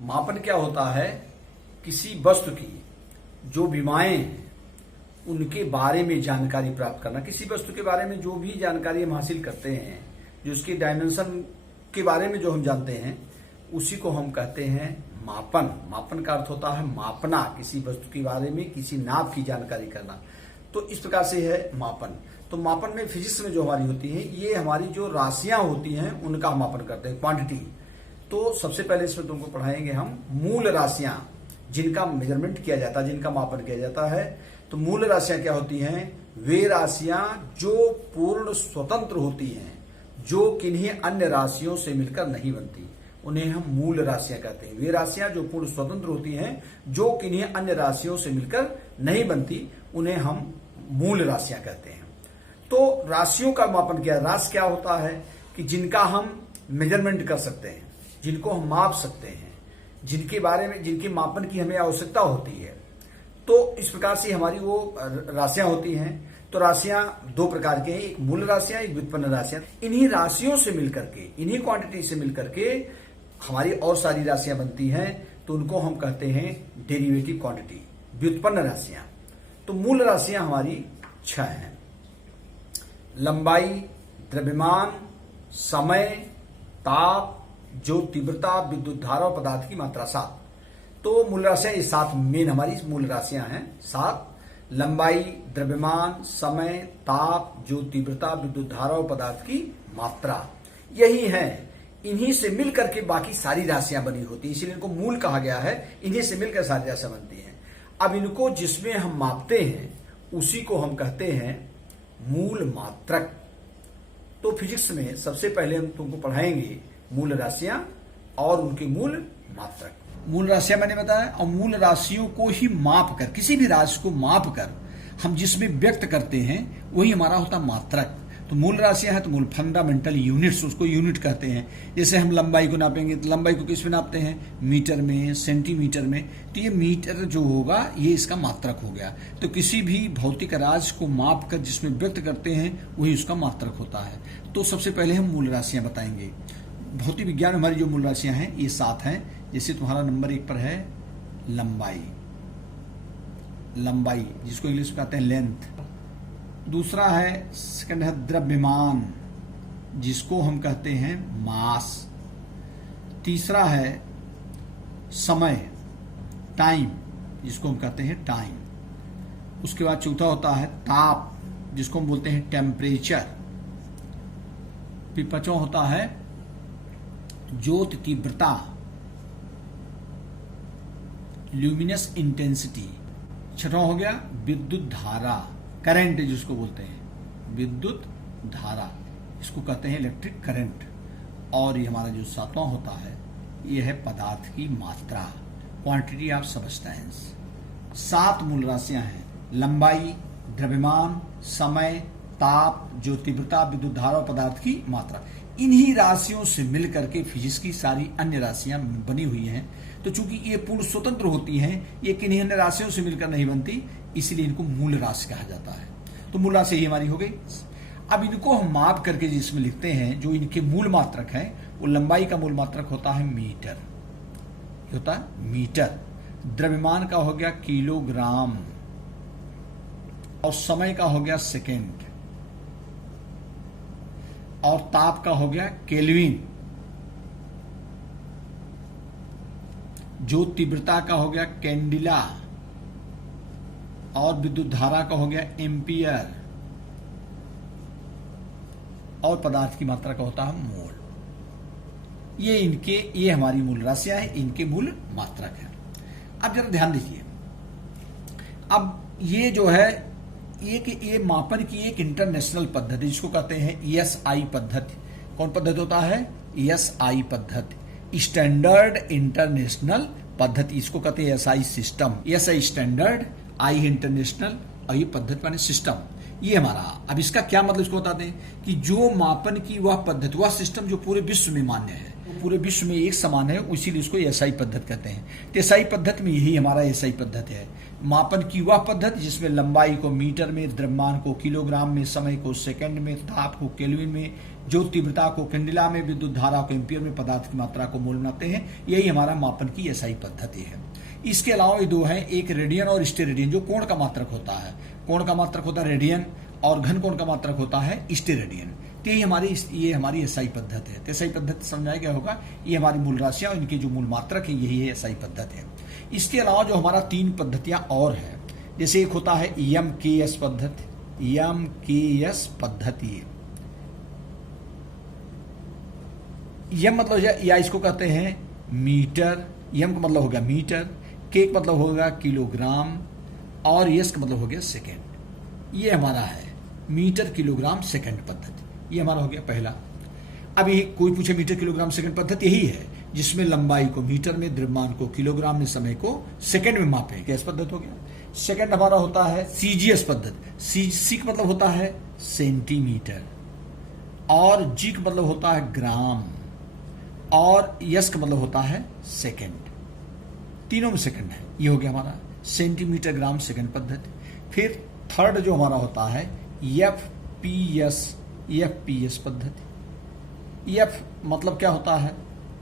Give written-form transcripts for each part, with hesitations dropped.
मापन क्या होता है? किसी वस्तु की जो विमाएं हैं उनके बारे में जानकारी प्राप्त करना। किसी वस्तु के बारे में जो भी जानकारी हम हासिल करते हैं, जो उसकी डायमेंशन के बारे में जो हम जानते हैं, उसी को हम कहते हैं मापन। मापन का अर्थ होता है मापना, किसी वस्तु के बारे में किसी नाप की जानकारी करना। तो इस प्रकार से है मापन। तो मापन में फिजिक्स में जो हमारी होती है, ये हमारी जो राशियां होती हैं उनका मापन करते हैं, क्वांटिटी। तो सबसे पहले इसमें तुमको पढ़ाएंगे हम मूल राशियां, जिनका मेजरमेंट किया जाता है, जिनका मापन किया जाता है। तो मूल राशियां क्या होती हैं? वे राशियां जो पूर्ण स्वतंत्र होती हैं, जो किन्हीं अन्य राशियों से मिलकर नहीं बनती, उन्हें हम मूल राशियां कहते हैं। वे राशियां जो पूर्ण स्वतंत्र होती हैं, जो किन्हीं अन्य राशियों से मिलकर नहीं बनती, उन्हें हम मूल राशियां कहते हैं। तो राशियों का मापन क्या है? राशि क्या होता है कि जिनका हम मेजरमेंट कर सकते हैं, जिनको हम माप सकते हैं, जिनके बारे में, जिनके मापन की हमें आवश्यकता होती है। तो इस प्रकार से हमारी वो राशियां होती हैं। तो राशियां दो प्रकार के हैं, एक मूल राशियां, एक व्युत्पन्न राशियां। इन्हीं राशियों से मिलकर के, इन्हीं क्वांटिटी से मिलकर के हमारी और सारी राशियां बनती हैं। तो उनको हम कहते हैं डेरिवेटिव क्वांटिटी, व्युत्पन्न राशियां। तो मूल राशियां हमारी 6 हैं: लंबाई, द्रव्यमान, समय, ताप, जो तीव्रता, विद्युत धारा और पदार्थ की मात्रा। 7। तो मूल राशियां ये 7 मेन हमारी मूल राशियां हैं। 7: लंबाई, द्रव्यमान, समय, ताप, जो तीव्रता, विद्युत धारा और पदार्थ की मात्रा। यही है, इन्हीं से मिलकर के बाकी सारी राशियां बनी होती है, इसीलिए इनको मूल कहा गया है। इन्हीं से मिलकर सारी राशियां बनती हैं। अब इनको जिसमें हम मापते हैं उसी को हम कहते हैं मूल मात्रक। तो फिजिक्स में सबसे पहले हम तुमको पढ़ाएंगे मूल राशियां और उनके मूल मात्रक। मूल राशियां मैंने बताया, और मूल राशियों को ही माप कर, किसी भी राशि को माप कर हम जिसमें व्यक्त करते हैं वही हमारा होता मात्रक। तो मूल राशियां हैं तो मूल फंडामेंटल यूनिट्स, उसको यूनिट कहते हैं। जैसे हम लंबाई को नापेंगे तो लंबाई को किस में नापते हैं? मीटर में, सेंटीमीटर में। तो ये मीटर जो होगा ये इसका मात्रक हो गया। तो किसी भी भौतिक राशि को माप कर जिसमें व्यक्त करते हैं वही उसका मात्रक होता है। तो सबसे पहले हम मूल राशियां बताएंगे। भौतिक विज्ञान में हमारी जो मूल राशियां हैं ये 7 हैं। जैसे तुम्हारा नंबर 1 पर है लंबाई, लंबाई जिसको इंग्लिश में कहते हैं लेंथ। दूसरा है, सेकंड है द्रव्यमान, जिसको हम कहते हैं मास। तीसरा है समय, टाइम, जिसको हम कहते हैं टाइम। उसके बाद चौथा होता है ताप, जिसको हम बोलते हैं टेम्परेचर। फिर 5वां होता है ज्योति तीव्रता, ल्यूमिनस इंटेंसिटी। 6वां हो गया विद्युत धारा, करंट जिसको बोलते हैं, विद्युत धारा, इसको कहते हैं इलेक्ट्रिक करंट। और ये हमारा जो 7वां होता है ये है पदार्थ की मात्रा, क्वांटिटी ऑफ सब्सटेंस। 7 मूल राशियां हैं: लंबाई, द्रव्यमान, समय, ताप, जो तीव्रता, विद्युत धारा और पदार्थ की मात्रा। इन्हीं राशियों से मिलकर के फिजिक्स की सारी अन्य राशियां बनी हुई हैं। तो चूंकि ये पूर्ण स्वतंत्र होती हैं, ये किन्हीं अन्य राशियों से मिलकर नहीं बनती, इसलिए इनको मूल राशि कहा जाता है। तो मूल राशि ही हमारी हो गई। अब इनको हम माप करके जिसमें लिखते हैं, जो इनके मूल मात्रक हैं, वो लंबाई का मूल मात्रक होता है मीटर, होता है मीटर। द्रव्यमान का हो गया किलोग्राम, और समय का हो गया सेकेंड, और ताप का हो गया केल्विन, जो तीव्रता का हो गया कैंडिला, और विद्युत धारा का हो गया एम्पियर, और पदार्थ की मात्रा का होता है मोल। ये हमारी मूल राशियां हैं, इनके मूल मात्रक है। अब जरा ध्यान दीजिए, अब ये जो है ये मापन की एक इंटरनेशनल पद्धति, जिसको कहते हैं ESI पद्धति। कौन पद्धति होता है? ESI पद्धति, स्टैंडर्ड इंटरनेशनल पद्धति। इसको कहते हैं SI system. ESI standard, I international, और ये पद्धति माने सिस्टम, ये हमारा। अब इसका क्या मतलब, इसको बता दें कि जो मापन की वह पद्धति, वह सिस्टम जो पूरे विश्व में मान्य है, पूरे विश्व में एक समान है, इसीलिए इसको SI पद्धति कहते हैं। तो SI पद्धति में यही हमारा SI पद्धति है। मापन की वह पद्धति जिसमें लंबाई को मीटर में, द्रव्यमान को किलोग्राम में, समय को सेकंड में, ताप को केल्विन में, जो तीव्रता को कैंडिला में, विद्युत धारा को एम्पियर में, पदार्थ की मात्रा को मोल बनाते हैं। यही हमारा मापन की एसआई पद्धति है। इसके अलावा ये दो हैं, एक रेडियन और स्टेरेडियन, जो कोण का मात्रक होता है। कोण का मात्रक होता है रेडियन और घन कोण का मात्रक होता है स्टेरेडियन। तो ये हमारी एसआई पद्धति है। तो एसआई पद्धति समझाया गया होगा, ये हमारी मूल राशियां और इनके जो मूल मात्रक है, यही है एसआई पद्धति है। इसके अलावा जो हमारा 3 पद्धतियां और है, जैसे एक होता है EMKS पद्धति। EMKS पद्धति, यम मतलब या इसको कहते हैं मीटर। यम का मतलब हो गया मीटर, के का मतलब होगा किलोग्राम और यस का मतलब हो गया सेकेंड। ये हमारा है मीटर किलोग्राम सेकेंड पद्धति। ये हमारा हो गया पहला। अब ये कोई पूछे मीटर किलोग्राम सेकेंड पद्धति यही है जिसमें लंबाई को मीटर में, द्रव्यमान को किलोग्राम में, समय को सेकेंड में मापे। कैस पद्धति हो गया। सेकेंड हमारा होता है CGS पद्धति। सी का मतलब होता है सेंटीमीटर और जी का मतलब होता है ग्राम और यस का मतलब होता है सेकेंड। तीनों में सेकेंड है। ये हो गया हमारा सेंटीमीटर ग्राम सेकेंड पद्धति। फिर थर्ड जो हमारा होता है EFPS पद्धति। EF मतलब क्या होता है,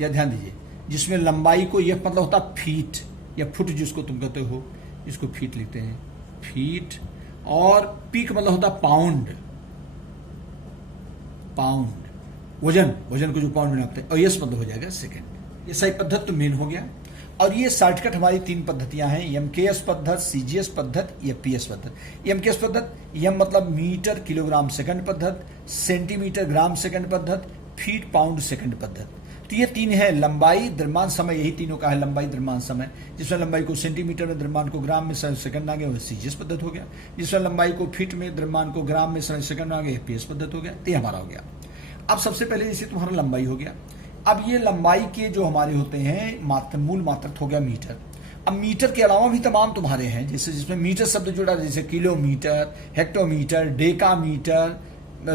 या ध्यान दीजिए, जिसमें लंबाई को, EF मतलब होता है फीट या फुट, जिसको तुम कहते हो, इसको फीट लिखते हैं, फीट। और P का मतलब होता है पाउंड, वजन को जो पाउंड में नापते हैं। और यस मतलब हो जाएगा सेकेंड। ये सही पद्धति तो मेन हो गया। और ये शॉर्टकट हमारी 3 पद्धतियां हैं, EMKS पद्धति, CGS पद्धति, EFPS पद्धति। EMKS पद्धति, यम मतलब मीटर किलोग्राम सेकंड पद्धति, सेंटीमीटर ग्राम सेकंड पद्धति, फीट पाउंड सेकंड पद्धति। तो ये 3 है, लंबाई, द्रव्यमान, समय। यही तीनों का है लंबाई, द्रव्यमान, समय। जिसमें लंबाई को सेंटीमीटर में, द्रव्यमान को ग्राम में, सेकंड आ गया, वो CGS पद्धति हो गया। जिसमें लंबाई को फीट में, द्रव्यमान को ग्राम में, सेकंड आ गया, EFPS पद्धति हो गया। तो ये हमारा हो गया। अब सबसे पहले जैसे तुम्हारा लंबाई हो गया। अब ये लंबाई के जो हमारे होते हैं मूल मात्रक हो गया मीटर। अब मीटर के अलावा भी तमाम तुम्हारे हैं, जैसे जिसमें मीटर शब्द जुड़ा, जैसे kilometre, hectometre, decametre,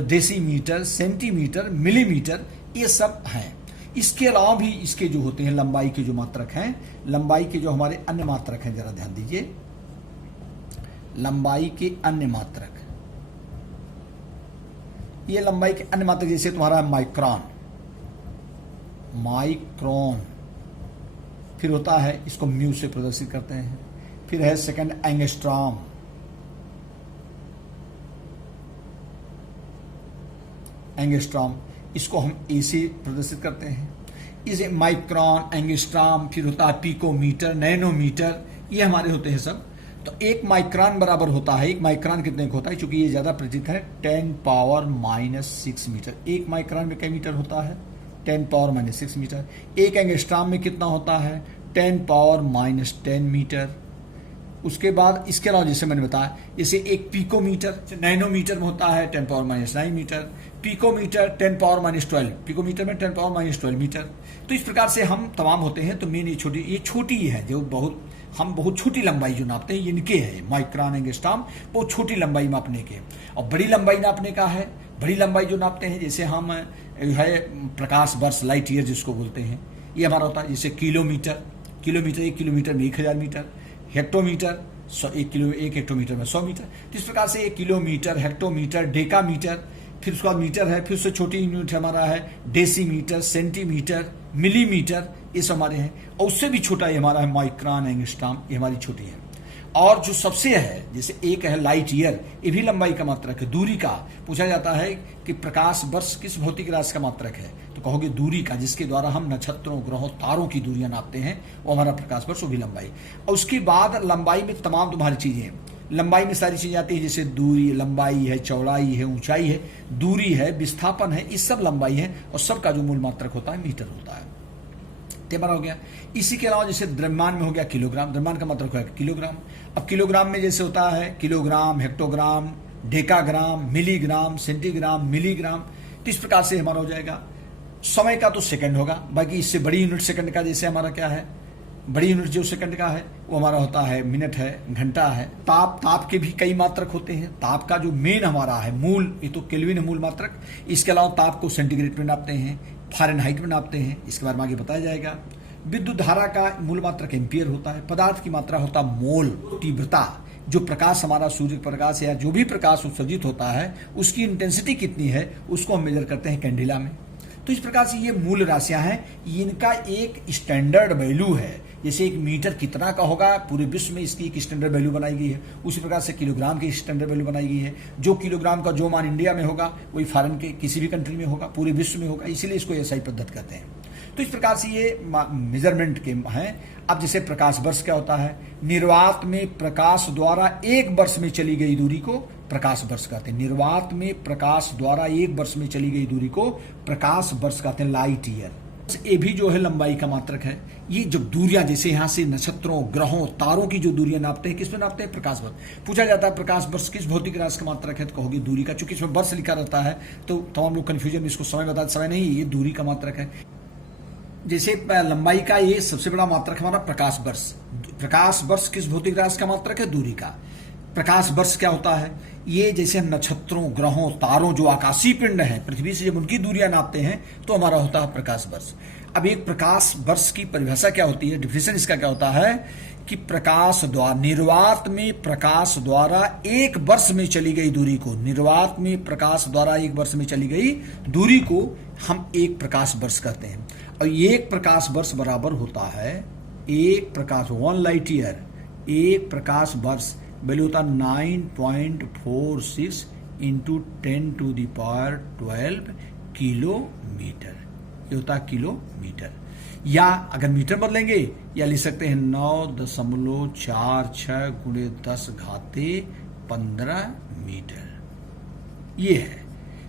decimetre, centimetre, millimetre, ये सब हैं। इसके अलावा भी इसके जो होते हैं लंबाई के जो मात्रक हैं, लंबाई के जो हमारे अन्य मात्रक हैं, जरा ध्यान दीजिए, लंबाई के अन्य मात्रक। ये लंबाई के अन्य मात्रक जैसे तुम्हारा माइक्रोन, फिर होता है, इसको म्यू से प्रदर्शित करते हैं। फिर है सेकंड एंगस्ट्रॉम, इसको हम ए से प्रदर्शित करते हैं। इसे माइक्रोन, एंगस्ट्रॉम, फिर होता है पिकोमीटर, नैनोमीटर, ये हमारे होते हैं सब। तो 1 माइक्रोन बराबर होता है, 1 माइक्रोन कितने का होता है, क्योंकि ये ज्यादा परिचित है, 10⁻⁻⁶ मीटर। 1 माइक्रोन में कई मीटर होता है, 10⁻⁻⁶ मीटर। 1 एंगस्ट्रॉम में कितना होता है, 10⁻⁻10 मीटर। उसके बाद इसके अलावा जैसे मैंने बताया, जैसे 1 पिकोमीटर नैनोमीटर में होता है 10⁻⁹ मीटर, पिकोमीटर 10⁻12, पिकोमीटर में 10⁻12 मीटर। तो इस प्रकार से हम तमाम होते हैं। तो मेन ये छोटी है, जो हम बहुत छोटी लंबाई जो नापते हैं, इनके है माइक्रोन, एंगस्ट्रॉम, बहुत छोटी लंबाई मापने के। और बड़ी लंबाई नापने का है, बड़ी लंबाई जो नापते हैं, जैसे हम है प्रकाश वर्ष, लाइट ईयर जिसको बोलते हैं, ये हमारा होता है। जैसे किलोमीटर 1 किलोमीटर में 1000 मीटर, हेक्टोमीटर 1 हेक्टोमीटर में 100 मीटर। तो इस प्रकार से 1 किलोमीटर, हेक्टोमीटर, डेकामीटर, फिर उसके बाद मीटर है, फिर उससे छोटी यूनिट हमारा है डेसीमीटर, सेंटीमीटर, मिलीमीटर, ये सब हमारे हैं। और उससे भी छोटा ये हमारा है माइक्रोन, एंगस्ट्रॉम, ये हमारी छोटी है। और जो सबसे है, जैसे एक है लाइट ईयर, ये भी लंबाई का मात्रक है, दूरी का। पूछा जाता है कि प्रकाश वर्ष किस भौतिक राशि का मात्रक है, तो कहोगे दूरी का, जिसके द्वारा हम नक्षत्रों, ग्रहों, तारों की दूरियां नापते हैं, वो हमारा प्रकाश वर्ष, वो भी लंबाई। और उसके बाद लंबाई में तमाम तुम्हारी चीजें, लंबाई में सारी चीजें आती है, जैसे दूरी, लंबाई है, चौड़ाई है, ऊंचाई है, दूरी है, विस्थापन है, ये सब लंबाई है। और सबका जो मूल मात्रक होता है मीटर होता है। तेरा हो गया। इसी के अलावा जैसे द्रव्यमान में हो गया किलोग्राम, द्रव्यमान का मतलब है किलोग्राम। अब किलोग्राम में जैसे होता है kilogram, hectogram, decagram, milligram, centigram, milligram. तो इस प्रकार से हमारा हो जाएगा। समय का तो सेकंड होगा, बाकी इससे बड़ी यूनिट सेकंड का जैसे हमारा क्या है, बड़ी यूनिट जो सेकंड का है वो हमारा होता है मिनट है, घंटा है। ताप के भी कई मात्रक होते हैं। ताप का जो मेन हमारा है मूल, ये तो केल्विन है मूल मात्रक। इसके अलावा ताप को सेंटीग्रेड में नापते हैं, फ़ारेनहाइट में नापते हैं, इसके बारे में आगे बताया जाएगा। विद्युत धारा का मूल मात्रक एम्पियर होता है। पदार्थ की मात्रा होता मोल, तीव्रता, जो प्रकाश हमारा सूर्य प्रकाश या जो भी प्रकाश उत्सर्जित होता है उसकी इंटेंसिटी कितनी है उसको हम मेजर करते हैं कैंडिला में। तो इस प्रकार से ये मूल राशियां हैं, इनका एक स्टैंडर्ड वैल्यू है। जैसे एक मीटर कितना का होगा, पूरे विश्व में इसकी एक स्टैंडर्ड वैल्यू बनाई गई है, उसी प्रकार से किलोग्राम की स्टैंडर्ड वैल्यू बनाई गई है। जो किलोग्राम का जो मान इंडिया में होगा वही फॉरेन के किसी भी कंट्री में होगा, पूरे विश्व में होगा, इसीलिए इसको एसआई पद्धति कहते हैं। तो इस प्रकार से ये मेजरमेंट के हैं। अब जैसे प्रकाश वर्ष क्या होता है, निर्वात में प्रकाश द्वारा 1 वर्ष में चली गई दूरी को प्रकाश वर्ष कहते हैं। निर्वात में प्रकाश द्वारा 1 वर्ष में चली गई दूरी को प्रकाश वर्ष कहते हैं, लाइट ईयर। ये भी जो है लंबाई का मात्रक है। ये जब दूरियां जैसे यहां से नक्षत्रों, ग्रहों, तारों की जो दूरियां नापते हैं, किसमें नापते हैं, प्रकाश वर्ष। पूछा जाता है प्रकाश वर्ष किस भौतिक राशि का मात्रक है, तो कहोगे दूरी का। चूंकि इसमें वर्ष लिखा रहता है तो तमाम लोग कंफ्यूजन में इसको समय बताते, समय नहीं, ये दूरी का मात्रक है। जैसे लंबाई का ये सबसे बड़ा मात्रक हमारा प्रकाश वर्ष। प्रकाश वर्ष किस भौतिक राशि का मात्रक है, दूरी का। प्रकाश वर्ष क्या होता है, ये जैसे नक्षत्रों, ग्रहों, तारों, जो आकाशीय पिंड हैं पृथ्वी से जब उनकी दूरियां नापते हैं तो हमारा होता है प्रकाश वर्ष। अब एक प्रकाश वर्ष की परिभाषा क्या होती है, डिफिनेशन इसका क्या होता है कि प्रकाश द्वारा, निर्वात में प्रकाश द्वारा 1 वर्ष में चली गई दूरी को, निर्वात में प्रकाश द्वारा 1 वर्ष में चली गई दूरी को हम 1 प्रकाश वर्ष कहते हैं। और 1 प्रकाश वर्ष बराबर होता है 1 प्रकाश 1 लाइट ईयर। 1 प्रकाश वर्ष वैल्यू होता 9.46 इंटू 10⁻12 किलोमीटर। ये होता है किलोमीटर, या अगर मीटर बदलेंगे या लिख सकते हैं 9.46 गुणे 10⁻15 मीटर। ये है।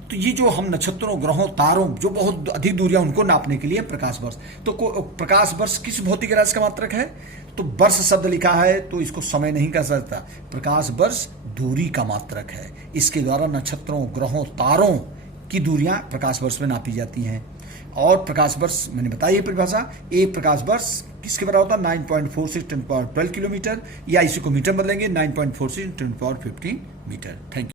तो ये जो हम नक्षत्रों, ग्रहों, तारों, जो बहुत अधिक दूरियां उनको नापने के लिए प्रकाश वर्ष। तो प्रकाश वर्ष किस भौतिक राशि का मात्रक है, तो वर्ष शब्द लिखा है तो इसको समय नहीं कह सकता। प्रकाश वर्ष दूरी का मात्रक है। इसके द्वारा नक्षत्रों, ग्रहों, तारों की दूरियां प्रकाश वर्ष में नापी जाती हैं। और प्रकाश वर्ष मैंने बताई है परिभाषा, 1 प्रकाश वर्ष किसके बराबर होता है, 9.46 10⁻12 किलोमीटर, या इसी को मीटर बदलेंगे 9.46 10⁻15 मीटर। Thank you.